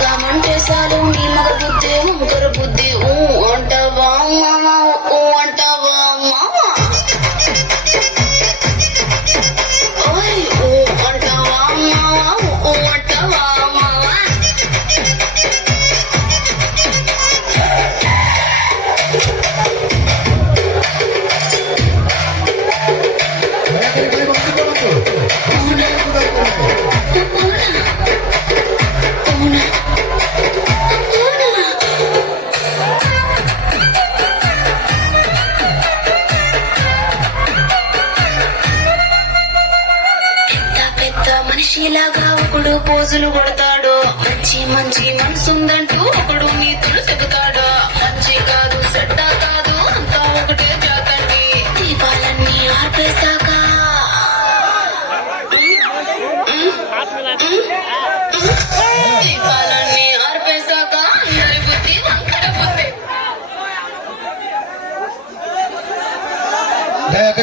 కామంటే చాలు నీ మగ బుద్ధి వంకర బుద్ధి ఊ అంటావా మామ ఊ అంటావా మామ ఓయ్ ఊ అంటావా మామ ఊ అంటావా మామ మనిషిలాగా ఒకడు పోజులు కొడతాడు మంచి మంచి మనసుందంటూ ఒకడు నీతులు చెబుతాడు మంచి కాదు చెడ్డ కాదు అంతా ఒకటే జాతండి దీపాలన్నీ ఆర్పేశాక దీపాలన్నీ ఆర్పేశాక అందరి బుద్ధి వంకర బుద్ధి